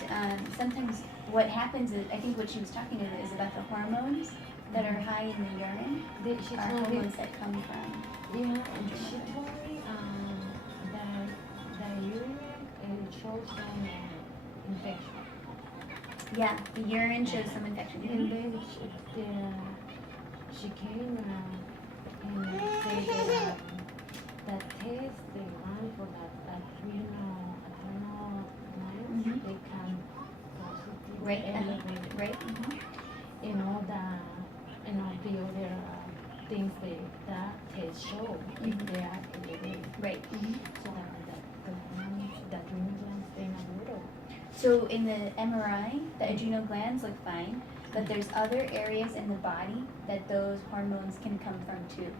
that sometimes what happens is, I think what she was talking about is about the hormones that are high in the urine. She Are told me, hormones that come from. yeah, and she told me that urine shows some infection. Yeah, the urine shows some infection. And then she came and said that that test they run for that adrenal glands, they can positively Right, elevate right. and all the other things that test show if they are elevated. Right. So that adrenal glands stay normal. So in the MRI, the adrenal glands look fine, but there's other areas in the body that those hormones can come from too.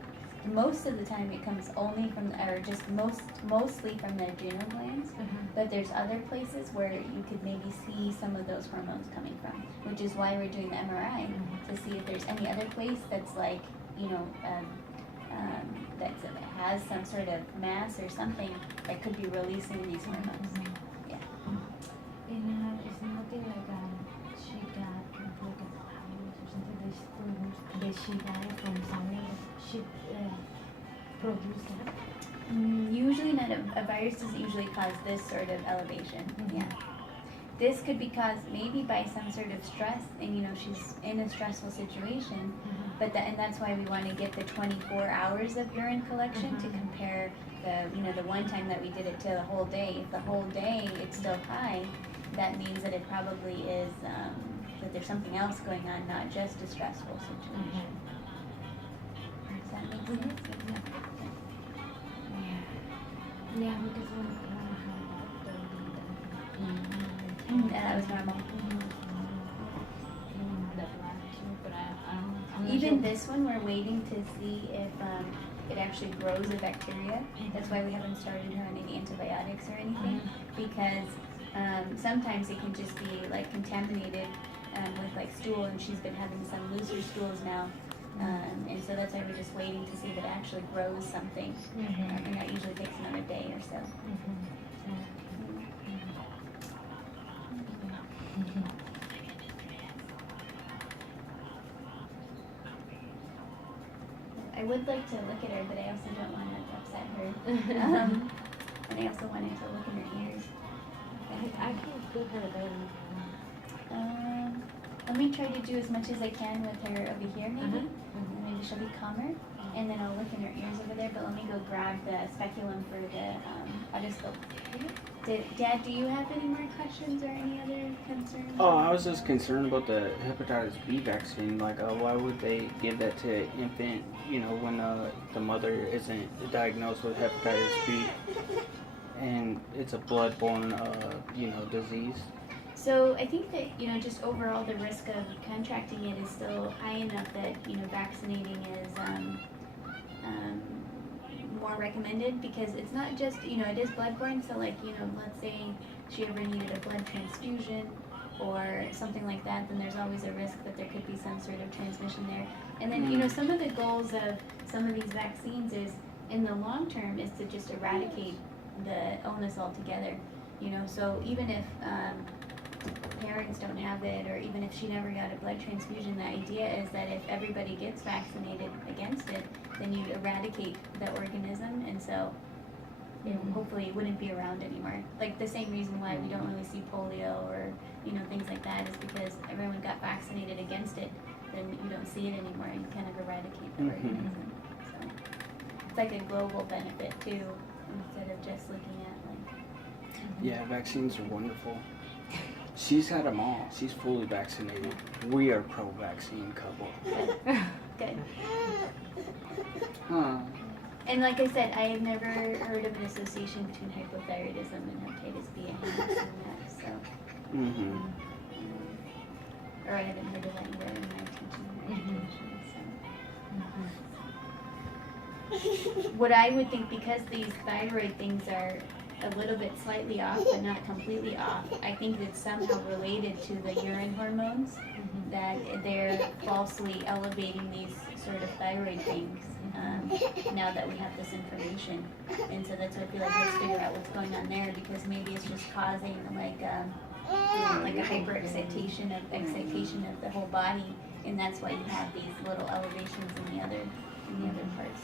Most of the time it comes only from, or just mostly from the adrenal glands, but there's other places where you could maybe see some of those hormones coming from, which is why we're doing the MRI, to see if there's any other place that's like, that has some sort of mass or something that could be releasing these hormones. Yeah. And it's nothing like she got like a virus or something that she died from something she produced that. Usually not a virus doesn't usually cause this sort of elevation. Yeah. This could be caused maybe by some sort of stress, and she's in a stressful situation, but that's why we want to get the 24 hours of urine collection to compare the one time that we did it to the whole day. If the whole day it's still high, that means that it probably is that there's something else going on, not just a stressful situation. Does that make sense? Yeah, because when I That was normal. I'm Even this one, we're waiting to see if it actually grows a bacteria. That's why we haven't started her on any antibiotics or anything, because sometimes it can just be like contaminated with like stool, and she's been having some looser stools now. And so that's why we're just waiting to see if it actually grows something, and that usually takes another day or so. I would like to look at her, but I also don't want to upset her. And I also wanted to look in her ears. I can feel her belly. Let me try to do as much as I can with her over here, maybe. And maybe she'll be calmer. And then I'll look in her ears over there, but let me go grab the speculum for the otoscope. Dad, do you have any more questions or any other concerns? Oh, I was just concerned about the hepatitis B vaccine. Like, why would they give that to an infant, when the mother isn't diagnosed with hepatitis B and it's a blood-borne, disease? So I think that, just overall the risk of contracting it is still high enough that, vaccinating is more recommended, because it's not just, it is bloodborne. So like, let's say she ever needed a blood transfusion or something like that, then there's always a risk that there could be some sort of transmission there. And then, some of the goals of some of these vaccines is, in the long term, is to just eradicate the illness altogether. So even if parents don't have it, or even if she never got a blood transfusion, the idea is that if everybody gets vaccinated against it, then you eradicate the organism, and so hopefully it wouldn't be around anymore. Like the same reason why we don't really see polio or things like that is because everyone got vaccinated against it, then you don't see it anymore, and you kind of eradicate the organism. So it's like a global benefit too, instead of just looking at like. Yeah, vaccines are wonderful. She's had them all. She's fully vaccinated. We are pro-vaccine couple. Good. Huh. And like I said, I have never heard of an association between hypothyroidism and hepatitis B. I haven't seen that, so. Or I haven't heard of that either in my teaching education, so. What I would think, because these thyroid things are a little bit slightly off, but not completely off, I think it's somehow related to the urine hormones, that they're falsely elevating these sort of thyroid things. now that we have this information. And so that's what I feel like, let's figure out what's going on there, because maybe it's just causing like a hyperexcitation of the whole body, and that's why you have these little elevations in the other parts.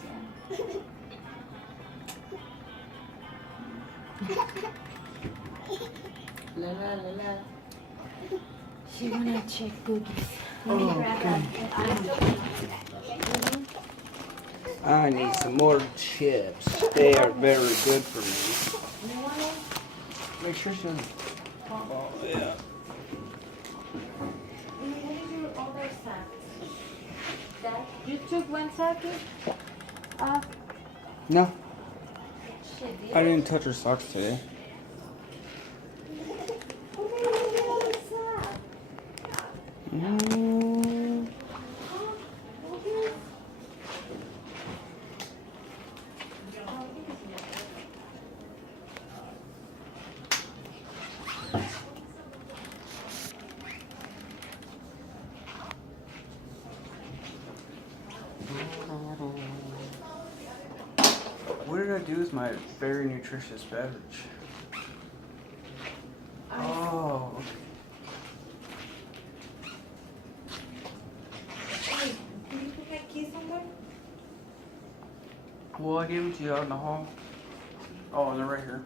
La la la la. She wanna check cookies. Let me grab that. I need some more chips. They are very good for me. Make sure she doesn't. Oh, yeah. All their sacks. Dad, you took one sack off? No, Shit, I didn't touch her socks today. Mm. What did I do with my very nutritious beverage? Oh. Hey, can you put my keys somewhere? Well, I gave them to you out in the hall. Oh, they're right here.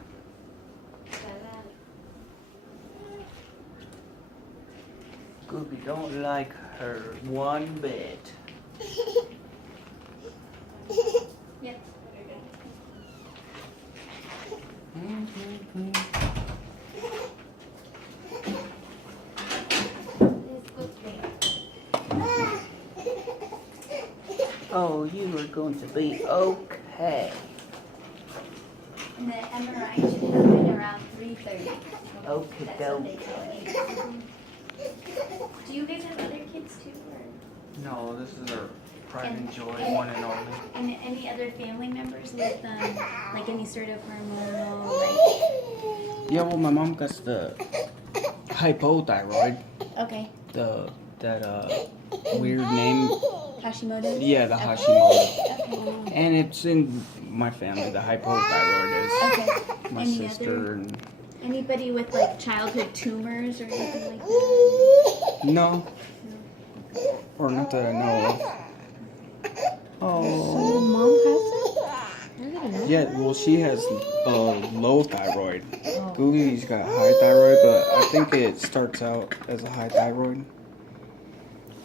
Googee don't like her one bit. Yep. Oh, you are going to be okay. And the MRI should happen around 3:30. Okay, That's what they tell me. Do you guys have other kids too, or? No, this is our pride and joy, and- one and only. And any other family members with like any sort of hormonal Yeah, well, my mom got the hypothyroid. okay, That weird name. Hashimoto's? Yeah, the Hashimoto. And it's in my family. The hypothyroid is Okay. my Any sister other? and Anybody with like childhood tumors or anything like that? no, or not that I know of. Oh. Mom has it? I didn't know. Yeah, well, she has low thyroid. Googee's got high thyroid, but I think it starts out as a high thyroid.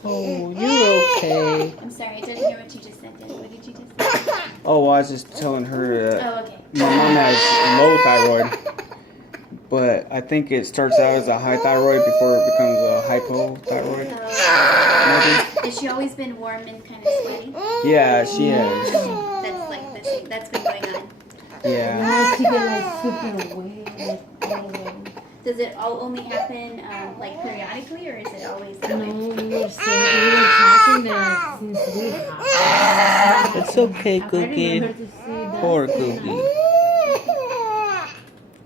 Oh, you're okay. I'm sorry, I didn't hear what you just said, Dad. What did you just say? Oh, well, I was just telling her that Oh, okay. my mom has low thyroid, but I think it starts out as a high thyroid before it becomes a hypothyroid. Has she always been warm and kind of sweaty? Yeah, she has. That's like the same. That's been going on. Yeah. Now she get like super weird, like all the way. Does it all only happen like periodically, or is it always that No, way? we were talking that since we have. It's okay, I remember Googee. to see that. Poor Googee.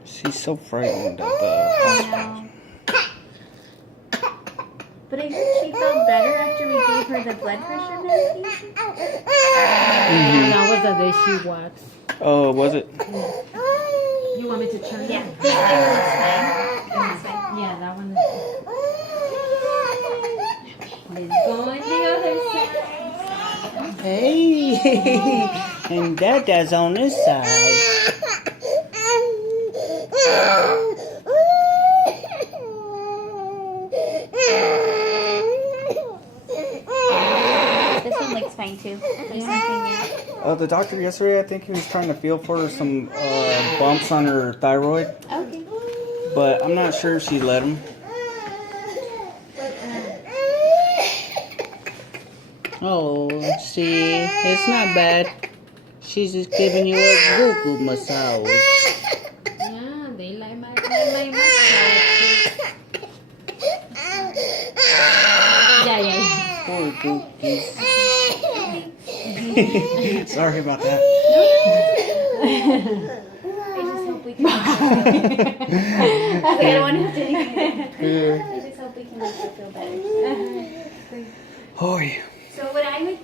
She's so frightened of the hospital. But I heard she felt better after we gave her the blood pressure medication. That was the day she waxed. Oh, was it? You want me to turn Yeah, it? this one is fine. It's fine. Yeah, that one is. Let's go on the other side. Hey, and Dada's on this side. This one looks fine too. There's nothing The doctor yesterday, I think he was trying to feel for some bumps on her thyroid, new. Okay. but I'm not sure if she let him. Oh, see, it's not bad. She's just giving you a goo-goo massage. Yeah, they like my massage. Yeah. Poor Googies. Sorry about that. I just hope we can. I don't want to have to do anything. I just hope we can make her feel better. Hoy. So what I would,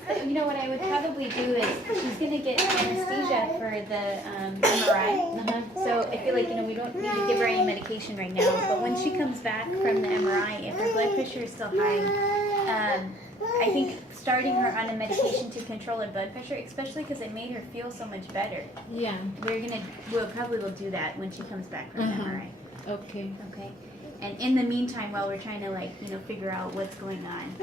what I would probably do is she's gonna get anesthesia for the MRI. Uh-huh. So I feel like we don't need to give her any medication right now. But when she comes back from the MRI, if her blood pressure is still high, I think starting her on a medication to control her blood pressure, especially because it made her feel so much better. Yeah. We'll probably do that when she comes back from the MRI. Okay. Okay. And in the meantime, while we're trying to figure out what's going on.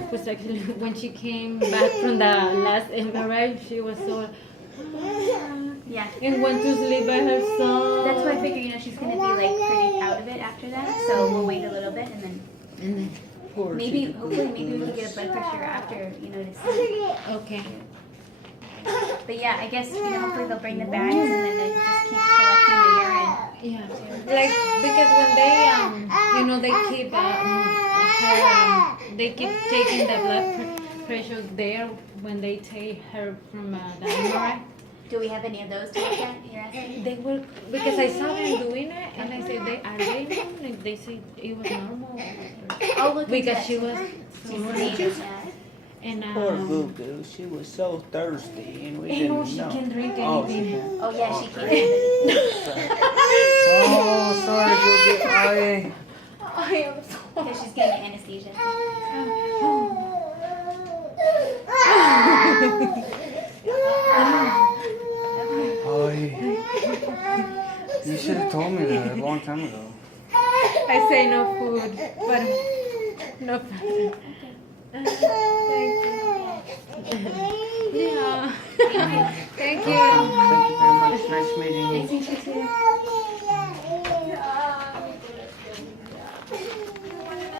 Because actually, when she came back from the last MRI, she was so. Yeah. And went to sleep by herself. That's why I figure, she's gonna be pretty out of it after that. So we'll wait a little bit and then hopefully we can get a blood pressure after, to see. Okay. But yeah, I guess, hopefully they'll bring the bags and then they just keep collecting the urine. Yeah. Like, because when they, they keep they keep taking the blood pressure there when they take her from the MRI. Do we have any of those to look at? You're asking? They were, because I saw them doing it, and I said, they normal? And they said it was normal. Oh, look Because she was yeah. and Poor Googee, she was so thirsty, and we and didn't no, she know. can't drink Oh, she anything. can't. Oh yeah, she can't. Oh, sorry, Googee. I am so. Because she's getting anesthesia. You should have told me that a long time ago. I say no food, but no food. Thank you. Yeah. Thank you. Thank you very much. Nice meeting you. Nice to meet you too.